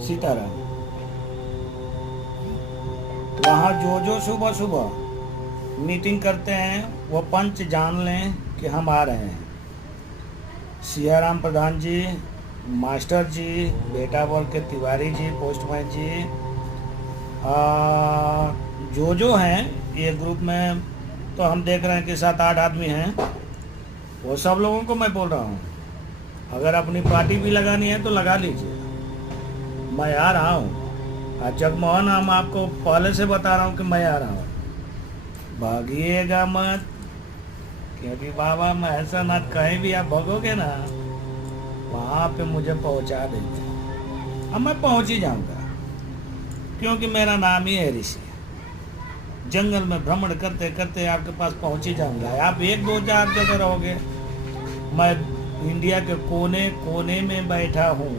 सीताराम। वहाँ जो सुबह सुबह मीटिंग करते हैं वो पंच जान लें कि हम आ रहे हैं। सियाराम प्रधान जी, मास्टर जी, बेटा बोल के तिवारी जी, पोस्टमैन जी, जो हैं ये ग्रुप में, तो हम देख रहे हैं कि 7-8 आदमी हैं। वो सब लोगों को मैं बोल रहा हूँ, अगर अपनी पार्टी भी लगानी है तो लगा लीजिए, मैं आ रहा हूँ। आज जगमोहन, हम आपको पहले से बता रहा हूँ कि मैं आ रहा हूँ, भागिएगा मत, क्योंकि बाबा महेंद्रनाथ कहीं भी आप भगोगे ना, वहाँ पे मुझे पहुँचा देते हैं। अब मैं पहुँच ही जाऊँगा, क्योंकि मेरा नाम ही है ऋषि। जंगल में भ्रमण करते करते आपके पास पहुँच ही जाऊँगा। आप 1-2-4 जगह रहोगे, मैं इंडिया के कोने कोने में बैठा हूँ।